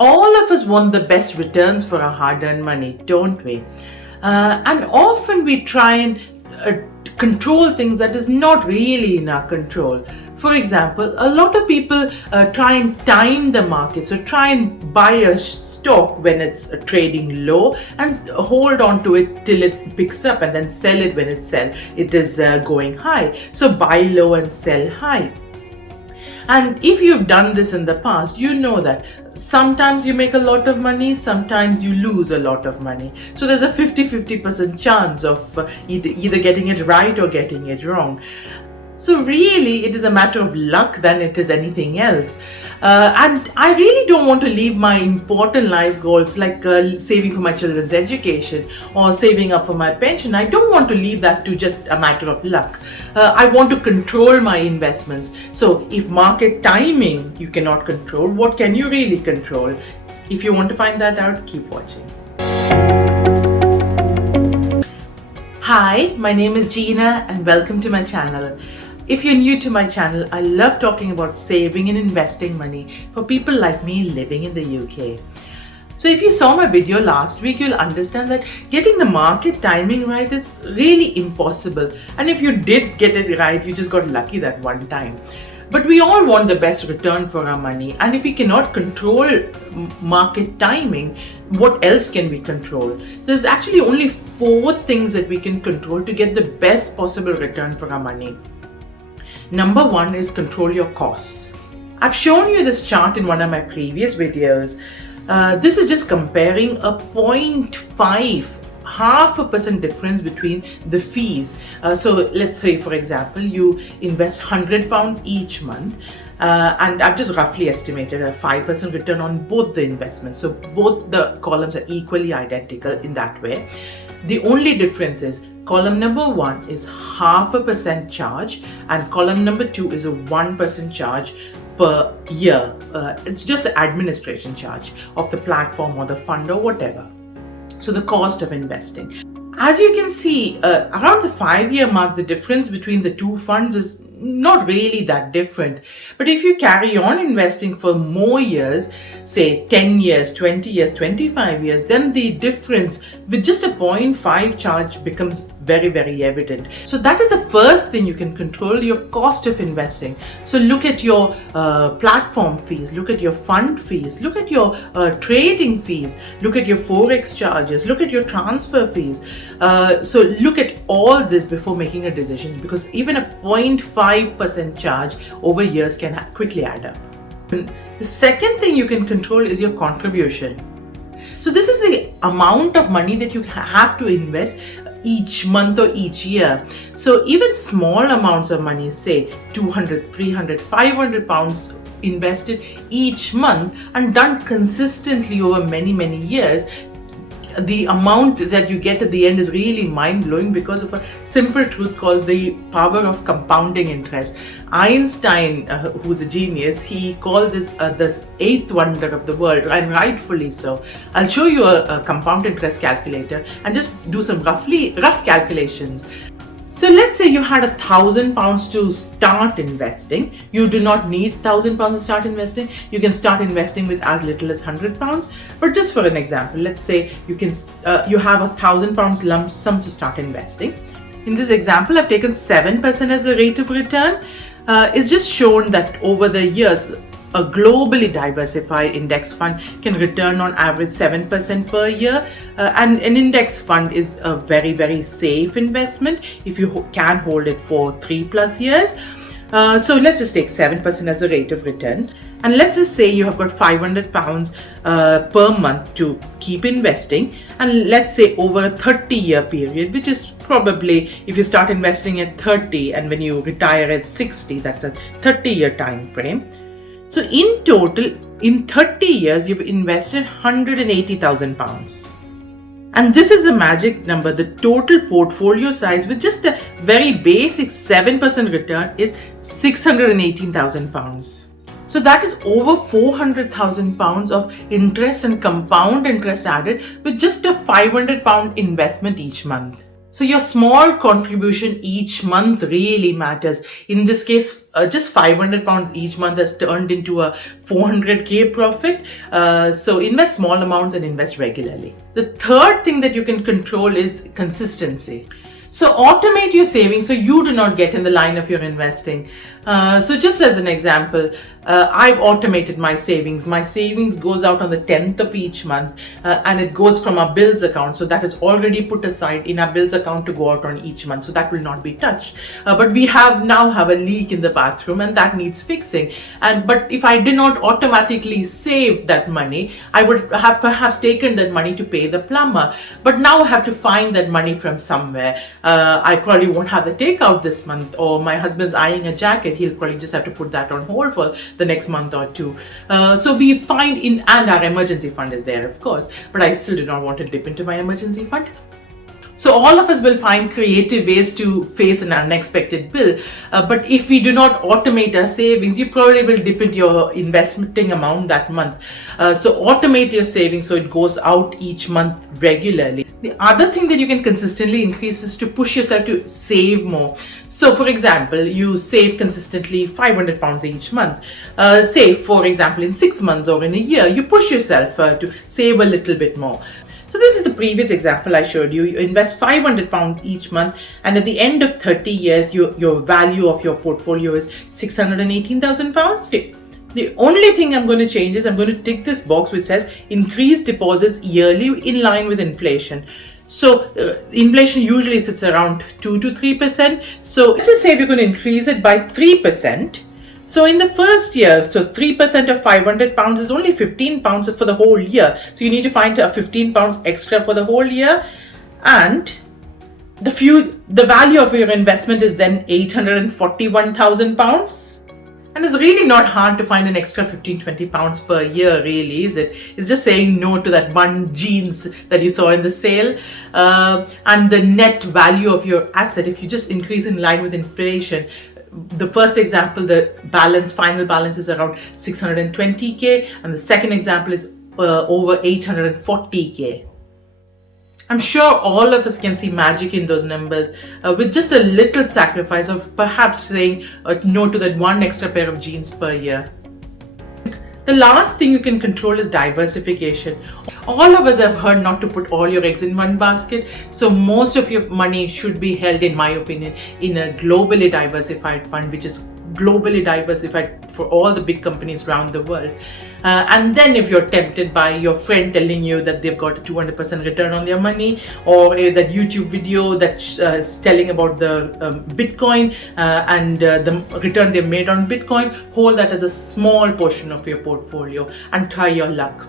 All of us want the best returns for our hard-earned money, don't we? And often we try and control things that is not really in our control. For example, a lot of people try and time the market, so try and buy a stock when it's trading low and hold on to it till it picks up, and then sell it when it is going high. So buy low and sell high. And if you've done this in the past, you know that sometimes you make a lot of money, sometimes you lose a lot of money. So there's a 50% chance of either getting it right or getting it wrong. So really, it is a matter of luck than it is anything else. And I really don't want to leave my important life goals like saving for my children's education or saving up for my pension. I don't want to leave that to just a matter of luck. I want to control my investments. So if market timing you cannot control, what can you really control? If you want to find that out, keep watching. Hi, my name is Jeena and welcome to my channel. If you're new to my channel, I love talking about saving and investing money for people like me living in the UK. So if you saw my video last week, you'll understand that getting the market timing right is really impossible. And if you did get it right, you just got lucky that one time. But we all want the best return for our money. And if we cannot control market timing, what else can we control? There's actually only 4 things that we can control to get the best possible return for our money. Number 1 is control your costs. I've shown you this chart in one of my previous videos. This is just comparing a 0.5, half a percent difference between the fees. So let's say, for example, you invest £100 each month, and I've just roughly estimated a 5% return on both the investments. So both the columns are equally identical in that way. The only difference is column number 1 is 0.5% charge and column number 2 is a 1% charge per year. It's just the administration charge of the platform or the fund or whatever. So the cost of investing. As you can see, around the 5-year mark, the difference between the two funds is not really that different. But if you carry on investing for more years, say 10 years, 20 years, 25 years, then the difference with just a 0.5 charge becomes very, very evident. So that is the first thing you can control, your cost of investing. So look at your platform fees, look at your fund fees, look at your trading fees, look at your forex charges, look at your transfer fees. So look at all this before making a decision, because even a 0.5% charge over years can quickly add up. The second thing you can control is your contribution. So this is the amount of money that you have to invest each month or each year. So even small amounts of money, say 200, 300, 500 pounds invested each month and done consistently over many, many years, the amount that you get at the end is really mind-blowing because of a simple truth called the power of compounding interest. Einstein, who's a genius, he called this the 8th wonder of the world, and rightfully so. I'll show you a compound interest calculator and just do some rough calculations. So let's say you had £1,000 to start investing. You do not need £1,000 to start investing. You can start investing with as little as £100. But just for an example, let's say you have £1,000 lump sum to start investing. In this example, I've taken 7% as a rate of return. It's just shown that over the years, a globally diversified index fund can return on average 7% per year, and an index fund is a very, very safe investment if you can hold it for 3+ years. So let's just take 7% as a rate of return, and let's just say you have got £500 per month to keep investing, and let's say over a 30-year period, which is probably if you start investing at 30 and when you retire at 60, that's a 30-year time frame. So in total, in 30 years, you've invested £180,000. And this is the magic number. The total portfolio size with just a very basic 7% return is £618,000. So that is over £400,000 of interest and compound interest added with just a £500 investment each month. So your small contribution each month really matters. In this case, just £500 each month has turned into a 400k profit. So invest small amounts and invest regularly. The third thing that you can control is consistency. So automate your savings so you do not get in the line of your investing. So just as an example, I've automated my savings. My savings goes out on the 10th of each month and it goes from our bills account. So that is already put aside in our bills account to go out on each month. So that will not be touched. But we now have a leak in the bathroom and that needs fixing. But if I did not automatically save that money, I would have perhaps taken that money to pay the plumber. But now I have to find that money from somewhere. I probably won't have the takeout this month, or my husband's eyeing a jacket. He'll probably just have to put that on hold for the next month or two. So we find and our emergency fund is there, of course, but I still do not want to dip into my emergency fund. So all of us will find creative ways to face an unexpected bill. But if we do not automate our savings, you probably will dip into your investing amount that month. So automate your savings so it goes out each month regularly. The other thing that you can consistently increase is to push yourself to save more. So for example, you save consistently £500 each month. Say for example in 6 months or in a year, you push yourself to save a little bit more. So this is the previous example I showed you. You invest £500 each month, and at the end of 30 years, your value of your portfolio is £618,000. The only thing I'm going to change is I'm going to tick this box which says increase deposits yearly in line with inflation. So inflation usually sits around 2 to 3%. So let's just say we're going to increase it by 3%. So in the first year, so 3% of £500 is only £15 for the whole year. So you need to find £15 extra for the whole year. And the value of your investment is then £841,000. And it's really not hard to find an extra 15-20 pounds per year, really, is it? It's just saying no to that one jeans that you saw in the sale. And the net value of your asset, if you just increase in line with inflation, the first example, the final balance is around 620k, and the second example is over 840k. I'm sure all of us can see magic in those numbers with just a little sacrifice of perhaps saying no to that one extra pair of jeans per year. The last thing you can control is diversification. All of us have heard not to put all your eggs in one basket. So most of your money should be held, in my opinion, in a globally diversified fund, which is globally diversified for all the big companies around the world. And then if you're tempted by your friend telling you that they've got a 200% return on their money, or that YouTube video that's telling about the Bitcoin and the return they've made on Bitcoin, hold that as a small portion of your portfolio and try your luck.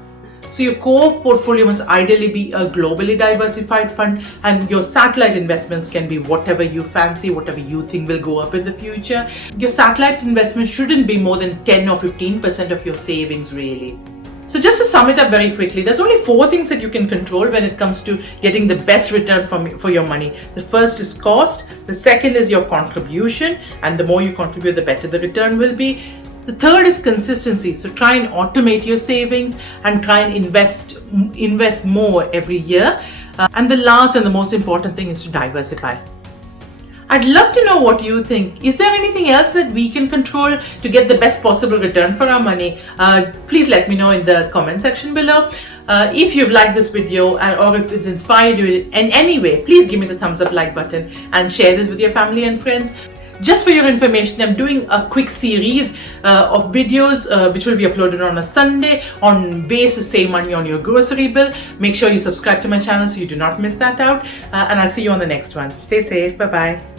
So your core portfolio must ideally be a globally diversified fund, and your satellite investments can be whatever you fancy, whatever you think will go up in the future. Your satellite investment shouldn't be more than 10 or 15% of your savings, really. So just to sum it up very quickly, there's only 4 things that you can control when it comes to getting the best return for your money. The first is cost, the second is your contribution, and the more you contribute, the better the return will be. The third is consistency. So try and automate your savings and try and invest more every year. And the last and the most important thing is to diversify. I'd love to know what you think. Is there anything else that we can control to get the best possible return for our money? Please let me know in the comment section below. If you've liked this video or if it's inspired you in any way, please give me the thumbs up like button and share this with your family and friends. Just for your information, I'm doing a quick series of videos which will be uploaded on a Sunday on ways to save money on your grocery bill. Make sure you subscribe to my channel so you do not miss that out. And I'll see you on the next one. Stay safe. Bye-bye.